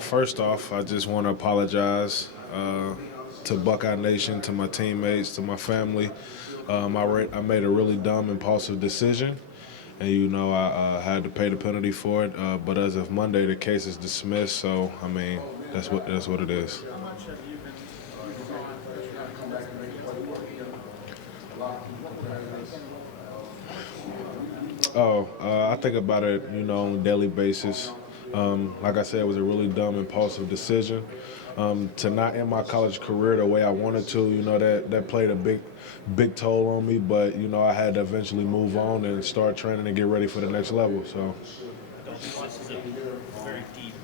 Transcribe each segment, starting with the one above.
First off, I just want to apologize to Buckeye Nation, to my teammates, to my family. I made a really dumb, impulsive decision, and I had to pay the penalty for it. But as of Monday, the case is dismissed. So I mean, that's what it is. How much have you been withdrawing Oh, I think about it, on a daily basis. Like I said, it was a really dumb, impulsive decision. To not end my college career the way I wanted to, that played a big toll on me. But I had to eventually move on and start training and get ready for the next level. So, Adolphus is a very deep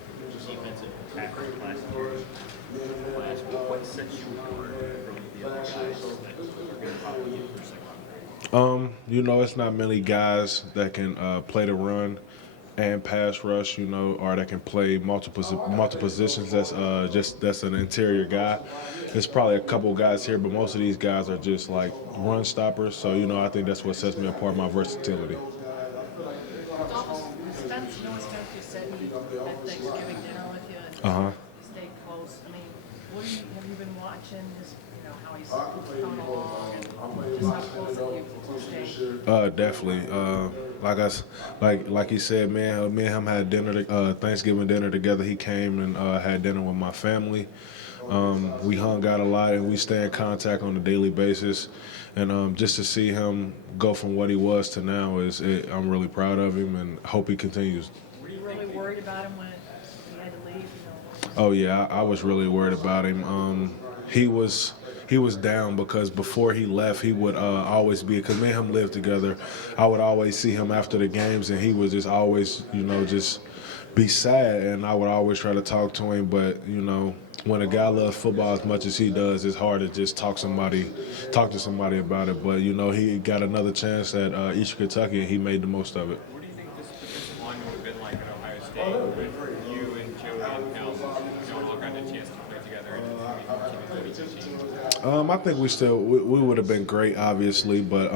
defensive tackle class class. What sets you apart from the other guys that are going to probably get first, second? it's not many guys that can play the run and pass rush, or that can play multiple positions. That's an interior guy. There's probably a couple guys here, but most of these guys are just like run stoppers. So I think that's what sets me apart, my versatility. Adolphus, Spence, Spence just said he had Thanksgiving dinner with you and Uh-huh. stayed close. I mean, have you been watching his, how he's coming along and just how close have you stayed? Definitely. Like he said, man, me and him had dinner, Thanksgiving dinner together. He came and had dinner with my family. We hung out a lot and we stay in contact on a daily basis. And just to see him go from what he was to now I'm really proud of him and hope he continues. Were you really worried about him when he had to leave? Oh yeah, I was really worried about him. He was down because before he left, he would always be, because me and him lived together. I would always see him after the games, and he would just always, just be sad, and I would always try to talk to him. But when a guy loves football as much as he does, it's hard to just talk to somebody about it. But he got another chance at Eastern Kentucky, and he made the most of it. What do you think this defensive line would have been like at Ohio State with you and Joey and Cal, all got a chance to play together and to be team? I think we would have been great, obviously, but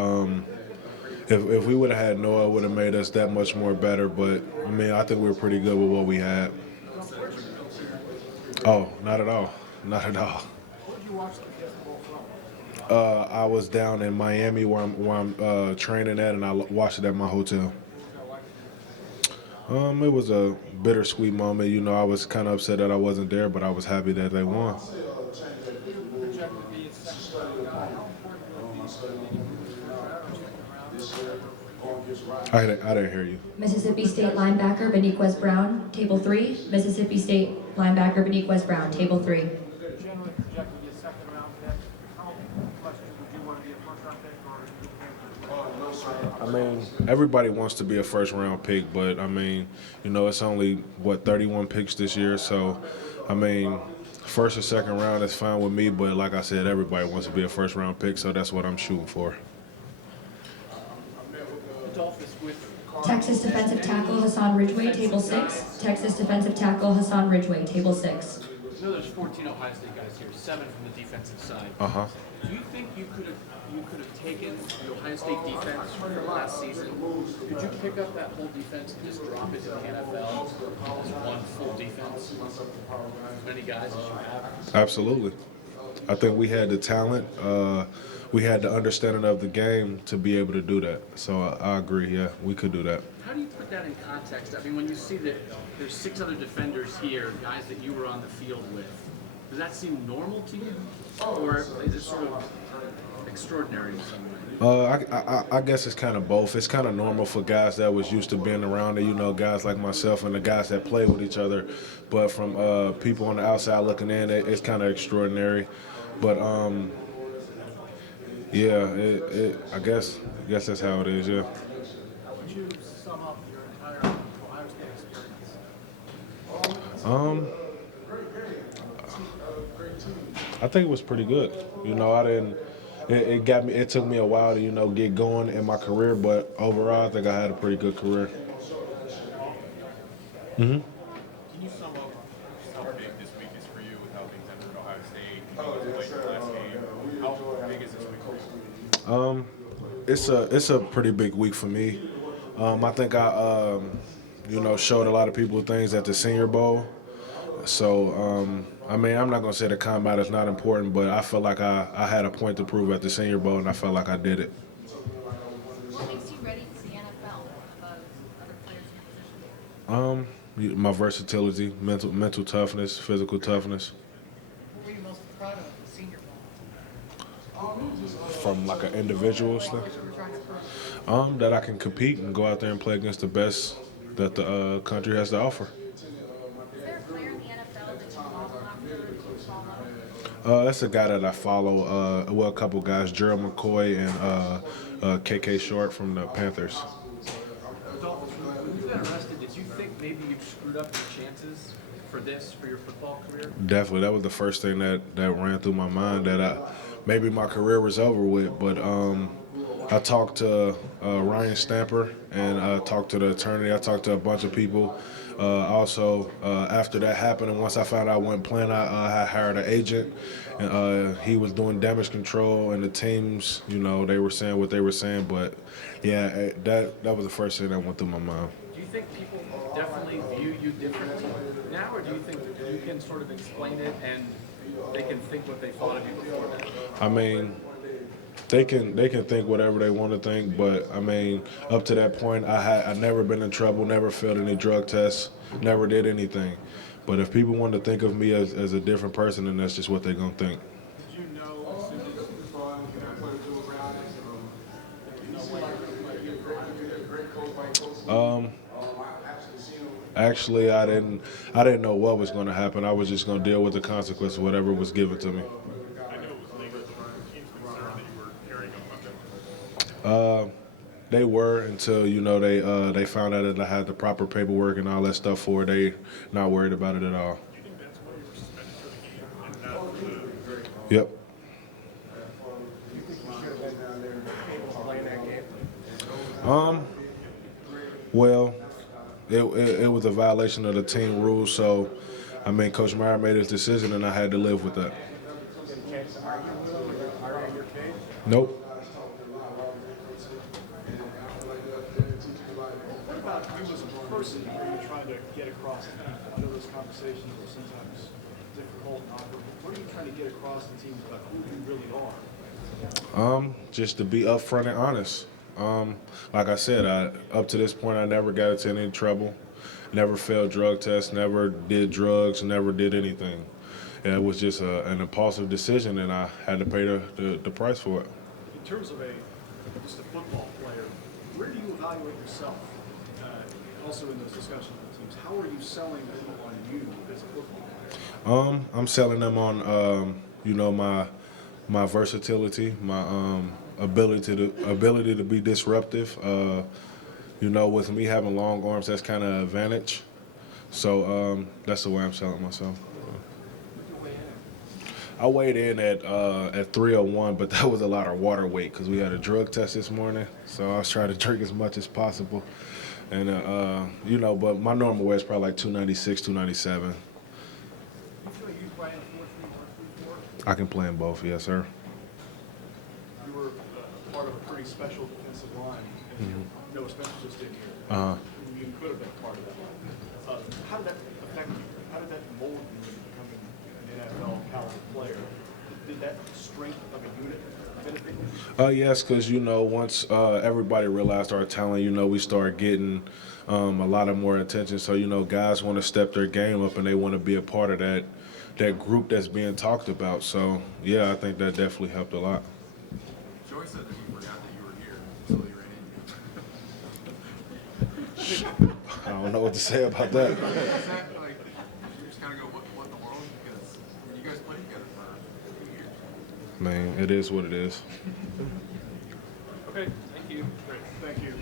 if we would have had Noah, it would have made us that much more better. But I mean, I think we were pretty good with what we had. Oh, not at all, not at all. Where did you watch the basketball from? I was down in Miami where I'm training at, and I watched it at my hotel. It was a bittersweet moment. I was kind of upset that I wasn't there, but I was happy that they won. I didn't hear you. Mississippi State linebacker Beniquez Brown, table 3. Mississippi State linebacker Beniquez Brown, table 3. Generally projected to be a second round pick. How much would you want to be a first round pick or? I mean, everybody wants to be a first round pick, but I mean, it's only 31 picks this year, so I mean, first or second round is fine with me. But like I said, everybody wants to be a first round pick, so that's what I'm shooting for. Adolphus with Texas defensive tackle Hassan Ridgeway, table 6. Texas defensive tackle Hassan Ridgeway, table 6. I know there's 14 Ohio State guys here, 7 from the defensive side. Uh-huh. Do you think you could have taken the Ohio State defense from last season? Could you pick up that whole defense and just drop it to the NFL as one full defense? As many guys as you have? Absolutely. I think we had the talent. We had the understanding of the game to be able to do that. So I agree. Yeah, we could do that. How do you put that in context? I mean, when you see that there's 6 other defenders here, guys that you were on the field with, does that seem normal to you? Or is it sort of extraordinary in some way? I guess it's kind of both. It's kind of normal for guys that was used to being around it, guys like myself and the guys that play with each other. But from people on the outside looking in, it's kind of extraordinary. But yeah, I guess that's how it is. Yeah. how would you sum up your entire Ohio State experience? I think it was pretty good. I didn't. It got me. It took me a while to get going in my career, but overall, I think I had a pretty good career. Can you sum up how big this week is for you with how things ended at Ohio State? You played your last game. How big is this week for you? It's a pretty big week for me. I think I showed a lot of people things at the Senior Bowl. I mean, I'm not going to say the combine is not important, but I felt like I had a point to prove at the Senior Bowl, and I felt like I did it. What makes you ready for the NFL above other players in your position? My versatility, mental toughness, physical toughness. What were you most proud of at the Senior Bowl? From like an individual thing. What you were trying to prove? That I can compete and go out there and play against the best that the country has to offer. Is there a player in the NFL that you follow after that you follow? That's a guy that I follow. Well, a couple guys, Gerald McCoy and KK Short from the Panthers. Adolphus, when you got arrested, did you think maybe you screwed up your chances for your football career? Definitely, that was the first thing that ran through my mind, that maybe my career was over with. But I talked to Ryan Stamper and I talked to the attorney. I talked to a bunch of people. Also, after that happened, and once I found out I wasn't playing, I hired an agent, and he was doing damage control. And the teams, they were saying what they were saying. But yeah, that was the first thing that went through my mind. Do you think people definitely view you differently now, or do you think you can sort of explain it and they can think what they thought of you before that? I mean, they can think whatever they want to think, but I mean, up to that point, I never been in trouble, never failed any drug tests, never did anything. But if people want to think of me as a different person, then that's just what they're gonna think. Did you know as soon as you saw him, Actually, I didn't know what was going to happen. I was just going to deal with the consequences, whatever was given to me. I know it was legal, but were teams concerned that you were carrying a weapon? They were until they found out that I had the proper paperwork and all that stuff for it. They not worried about it at all. Do you think that's why you were suspended for the game and not for the? Yep. Well, it was a violation of the team rules, so I mean, Coach Meyer made his decision, and I had to live with that. Nope. What about you as a person when you're trying to get across to people? I know those conversations are sometimes difficult and awkward. What are you trying to get across to teams about who you really are? Just to be upfront and honest. Like I said, up to this point, I never got into any trouble, never failed drug tests, never did drugs, never did anything. Yeah, it was just an impulsive decision, and I had to pay the price for it. In terms of just a football player, where do you evaluate yourself? Also in those discussions with teams, how are you selling them on you as a football player? I'm selling them on my versatility, my ability to be disruptive. With me having long arms, that's kind of an advantage. So that's the way I'm selling myself. I weighed in at 301, but that was a lot of water weight because we had a drug test this morning. So I was trying to drink as much as possible, and but my normal weight is probably like 296, 297. You feel like you play in a 4-3 or 3-4? I can play in both, yes, sir. You were part of a pretty special defensive line, and Noah Spencer just did here. You could have been part of that line. How did that affect you? How did that mold you into becoming an NFL caliber player? Did that strength of a unit benefit you? Yes, because once everybody realized our talent, we started getting a lot of more attention. So guys want to step their game up and they want to be a part of that group that's being talked about. So yeah, I think that definitely helped a lot. Joey said that he forgot that you were here until he ran into you. I don't know what to say about that. Is that like, you just kind of go, what in the world? Because you guys played together for a few years. Man, it is what it is. Okay, thank you. Great, thank you.